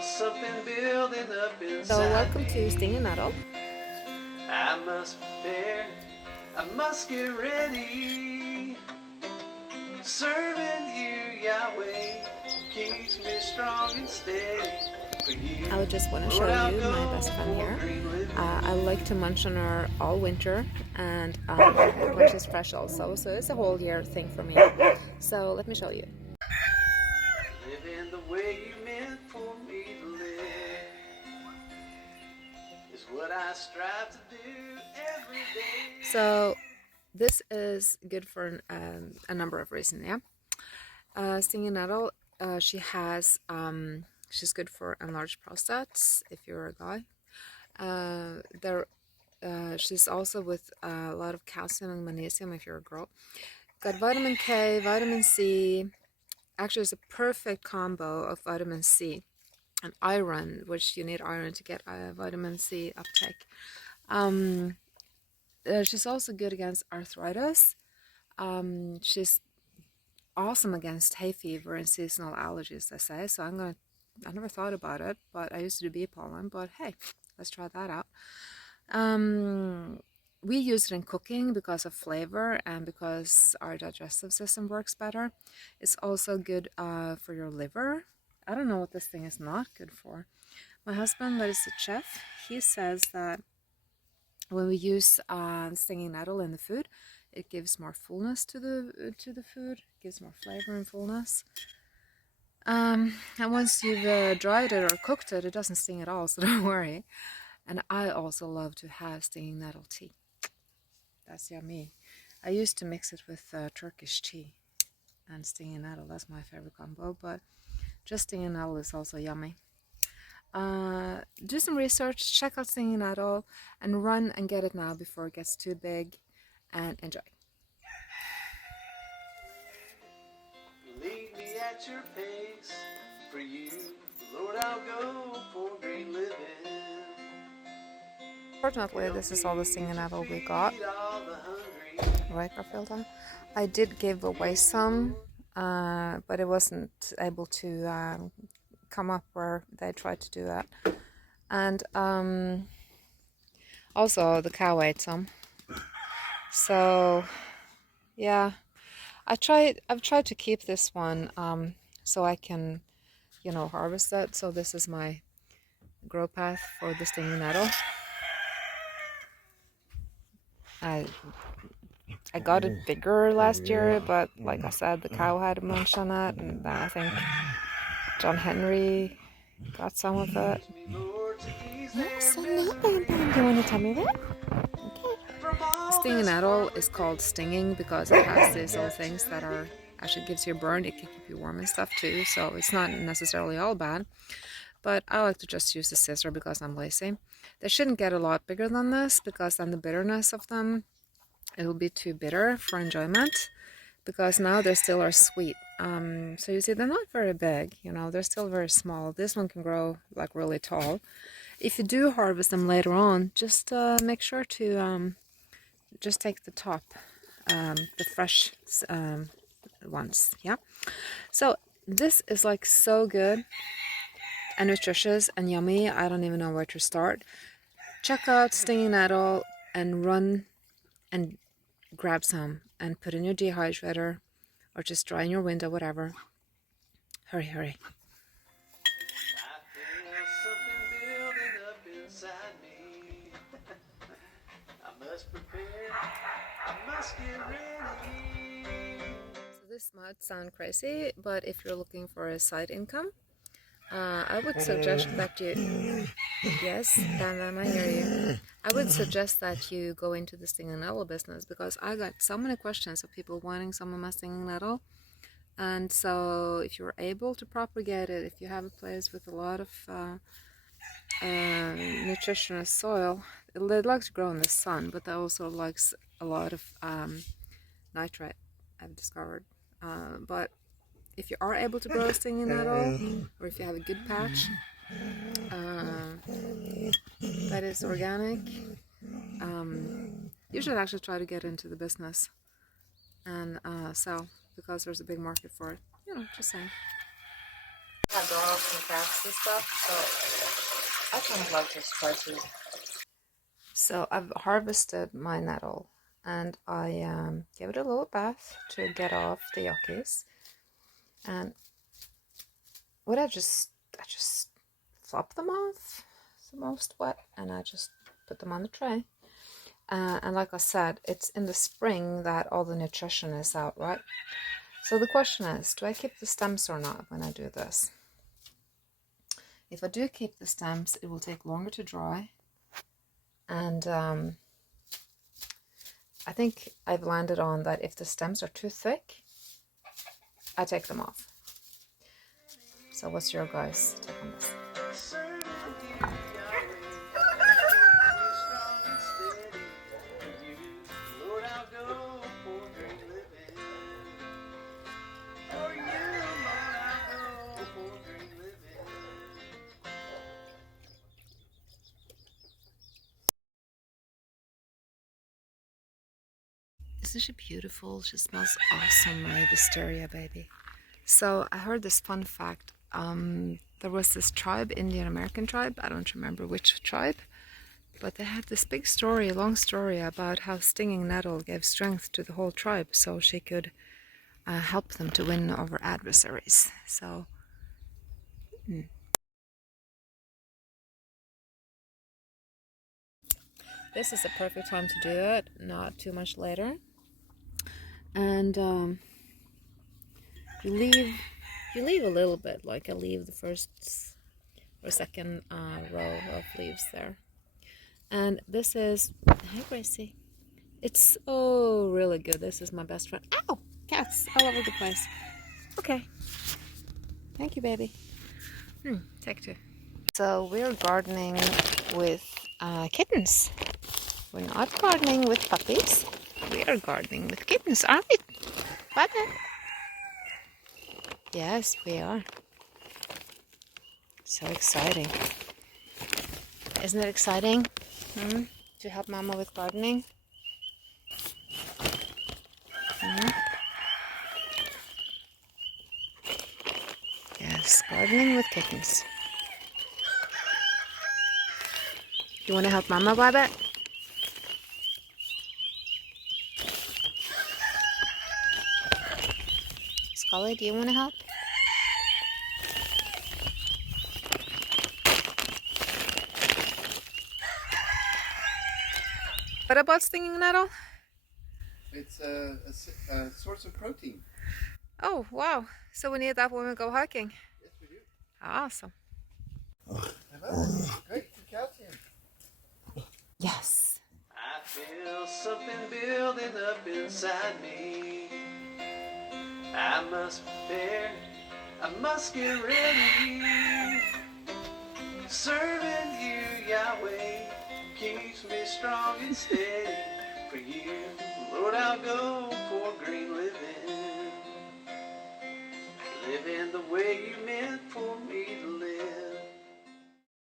feel something building up inside. So welcome to Stinging Nettle. I must prepare, I must get ready. Serving you, Yahweh, keeps me strong and steady. For you, I just want to show you my best friend here. I like to munch on her all winter, and when she's fresh also, so it's a whole year thing for me. So let me show you. Living the way you meant for me to live is what I strive to do every day. So this is good for a number of reasons, yeah. Stinging nettle, she has she's good for enlarged prostates if you're a guy. She's also with a lot of calcium and magnesium if you're a girl. Got vitamin K, vitamin C. Actually, it's a perfect combo of vitamin C and iron, which you need iron to get vitamin C uptake. She's also good against arthritis. She's awesome against hay fever and seasonal allergies, they say. So I never thought about it, but I used to do bee pollen, but hey, let's try that out. We use it in cooking because of flavor and because our digestive system works better. It's also good for your liver. I don't know what this thing is not good for. My husband, that is a chef, he says that when we use stinging nettle in the food, it gives more fullness to the food, it gives more flavor and fullness. And once you've dried it or cooked it, it doesn't sting at all, so don't worry. And I also love to have stinging nettle tea. That's yummy. I used to mix it with Turkish tea and stinging nettle. That's my favorite combo, but just stinging nettle is also yummy. Do some research, check out stinging nettle, and run and get it now before it gets too big, and enjoy. Lead me at your pace. For you, Lord, I'll go for green living. Fortunately, this is all the stinging nettle we got. Right, Garfield? I did give away some, but it wasn't able to come up where they tried to do that. And also the cow ate some. So yeah, I've tried to keep this one so I can, you know, harvest it. So this is my grow path for the stinging nettle. I got it bigger last year, but like I said, the cow had a munch on it, and I think John Henry got some of it. Yes, I know, Bam Bam. Do you want to tell me that? Okay. Stinging nettle is called stinging because it has these little things that are actually gives you a burn. It can keep you warm and stuff too, so it's not necessarily all bad. But I like to just use the scissor because I'm lazy. They shouldn't get a lot bigger than this because then the bitterness of them, it'll be too bitter for enjoyment, because now they still are sweet. So you see, they're not very big, you know, they're still very small. This one can grow like really tall. If you do harvest them later on, just make sure to just take the top, the fresh ones, yeah? So this is like so good and nutritious and yummy. I don't even know where to start. Check out stinging nettle and run and grab some and put in your dehydrator or just dry in your window, whatever. Hurry, hurry. I feel something building up inside me. I must prepare, I must get ready. So this might sound crazy, but if you're looking for a side income, I would suggest that you, yes, Dan, I hear you. I would suggest that you go into the stinging nettle business, because I got so many questions of people wanting some of my stinging nettle. And so if you're able to propagate it, if you have a place with a lot of nutritious soil, it likes to grow in the sun, but that also likes a lot of nitrate, I've discovered. But if you are able to grow a stinging nettle, or if you have a good patch that is organic, you should actually try to get into the business and sell, because there's a big market for it. You know, just saying. dogs and cats and stuff, so I kind of like this try too. So I've harvested my nettle and I gave it a little bath to get off the yuckies. And what I just flop them off the most wet, and I just put them on the tray. And like I said, it's in the spring that all the nutrition is out, right? So the question is, do I keep the stems or not when I do this? If I do keep the stems, it will take longer to dry. And I think I've landed on that if the stems are too thick, I take them off. So what's your guys' take on this? Isn't she beautiful? She smells awesome, my Wisteria baby. So I heard this fun fact. There was this tribe, Indian American tribe, I don't remember which tribe, but they had this big story, a long story about how stinging nettle gave strength to the whole tribe so she could help them to win over adversaries. So, this is the perfect time to do it, not too much later. And you leave a little bit, like I leave the first or second row of leaves there. And this is, hi Gracie, it's really good. This is my best friend. Ow, cats all over the place. Okay, thank you baby. Take two. So we're gardening with kittens. We're not gardening with puppies, we are gardening with kittens, aren't we? Bye-bye. Yes, we are. So exciting. Isn't it exciting? To help Mama with gardening? Yes, gardening with kittens. You want to help Mama, Rabbit? Scully, do you want to help? What about stinging nettle? It's a source of protein. Oh, wow. So we need that when we go hiking? Yes, we do. Awesome. Great for calcium. Yes. I feel something building up inside me. I must prepare, I must get ready. Serving you, Yahweh, keeps me strong and steady. For you, Lord, I'll go for green living. Living the way you meant